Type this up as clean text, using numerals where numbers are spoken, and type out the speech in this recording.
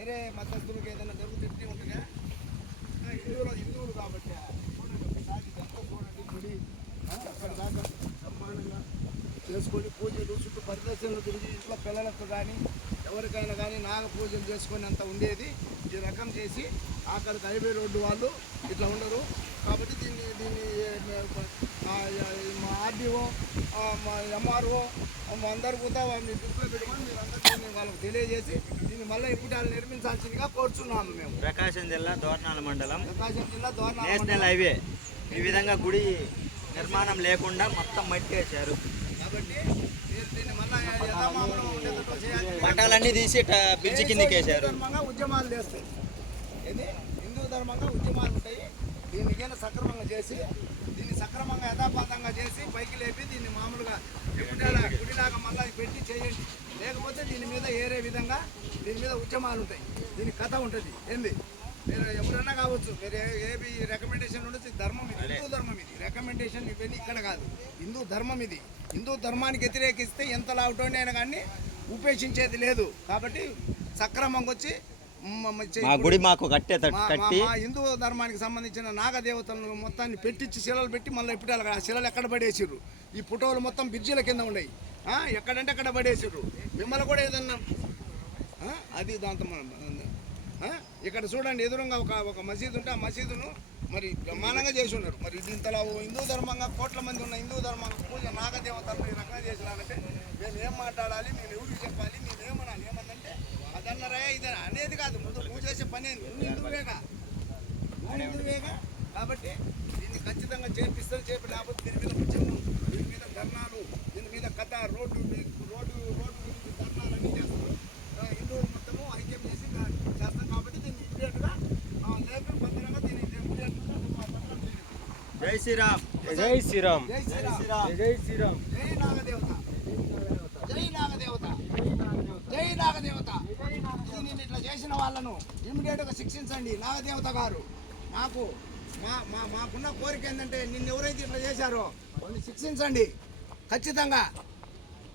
వేరే మతస్థులకు ఏదైనా జరుగుతుంటే ఉంటుందా? హిందువులు కాబట్టి చూడండి ఒకసారి ఇదంతా చూడండి గుడి అక్కడ దాకా బ్రహ్మాండంగా చేసుకొని పూజలు చుట్టూ పరిదర్శనలు తిరిగి ఇంట్లో పిల్లలకు కానీ ఎవరికైనా కానీ నాగ పూజలు చేసుకొని అంత ఉండేది. ఈ రకం చేసి అక్కడికి హైవే రోడ్డు వాళ్ళు ఇట్లా ఉండరు కాబట్టి దీన్ని మా ఆర్డీఓ మా ఎంఆర్ఓ అందరు కూడా వాళ్ళని దృష్టిలో పెట్టుకొని మీరు అందరికీ వాళ్ళకి తెలియజేసి దీన్ని మళ్ళీ ఇప్పుడు నిర్మించాల్సిందిగా కోరుచున్నాము మేము. ప్రకాశం జిల్లా దోర్నాల మండలం, ప్రకాశం జిల్లా దోర్నాల నేషనల్ హైవే. ఈ విధంగా గుడి నిర్మాణం లేకుండా మొత్తం మట్టి వేశారు కాబట్టి మీరు దీన్ని మళ్ళీ యథామామూలం ఉండేటట్టు చేయాలి. పట్టాలన్నీ తీసి బ్రిడ్జి కిందకి వేశారు. ధర్మంగా ఉద్యమాలు చేస్తాయి, ఇది హిందూ ధర్మంగా ఉద్యమాలు ఉంటాయి. దీన్ని ఏదైనా సక్రమంగా చేసి దీన్ని సక్రమంగా యథాపాతంగా చేసి పైకి లేపి దీన్ని మామూలుగా గుడిలాగా మళ్ళీ పెట్టి చేయండి. లేకపోతే దీని మీద ఏరే విధంగా దీని మీద ఉద్యమాలు ఉంటాయి, దీని కథ ఉంటుంది. ఏంది మీరు ఎవరైనా కావచ్చు, మీరు ఏవి రికమెండేషన్ ఉండొచ్చు. ధర్మం ఇది, హిందూ ధర్మం ఇది. రికమెండేషన్ ఇవన్నీ ఇక్కడ కాదు, హిందూ ధర్మం ఇది. హిందూ ధర్మానికి వ్యతిరేకిస్తే ఎంత లావుటోని అయినా కానీ ఉపేక్షించేది లేదు. కాబట్టి సక్రమంగా వచ్చి గుడి మాకు కట్టి మా హిందూ ధర్మానికి సంబంధించిన నాగదేవతలను మొత్తాన్ని పెట్టించి శిలలు పెట్టి మళ్ళీ ఇప్పుడు ఆ శిలలు ఎక్కడ పడేసిర్రు. ఈ ఫోటోలు మొత్తం బ్రిడ్జిల కింద ఉన్నాయి, ఎక్కడంటే అక్కడ పడేసిర్రు. మిమ్మల్ని కూడా ఏదన్నా అది దాంతో ఇక్కడ చూడండి ఎదురుగా ఒక మసీదు ఉంటే ఆ మసీదును మరి బ్రహ్మాండంగా చేసి ఉన్నారు. మరి ఇంతలో హిందూ ధర్మంగా కోట్ల మంది ఉన్న హిందూ ధర్మంగా పూజ నాగదేవతలను ఈ రకంగా చేసినారంటే మేము ఏం మాట్లాడాలి, మేము ఎవరికి చెప్పాలి, మేము ఏమనాలి? ఏమన్నంటే అదన్నరా ఇది అనేది కాదు, ముందు పూజ చేసే పని హిందువేగా. కాబట్టి దీన్ని ఖచ్చితంగా చేపిస్తారు. చేపి లేకపోతే దీని మీద ఉద్యమం, దీని మీద ధర్నాలు, దీని మీద కథ, రోడ్డు గురించి ధర్నాలన్నీ చేస్తారు. హిందువులు మొత్తము ఐక్యం చేసి చేస్తాం. కాబట్టి దీన్ని ఇమ్మీడియట్గా లేక భద్రంగా దీన్ని జై శ్రీరామ్, జై శ్రీరామ్, జై శ్రీరామ్, జై శ్రీరామ్, జై నాగదేవత, జై నాగదేవత, జై నాగదేవత. ఇది నేను ఇట్లా చేసిన వాళ్ళను ఇమ్మీడియట్గా శిక్షించండి నాగదేవత గారు. మాకున్న కోరిక ఏంటంటే నిన్ను ఎవరైతే ఇట్లా చేశారో వాళ్ళని శిక్షించండి ఖచ్చితంగా.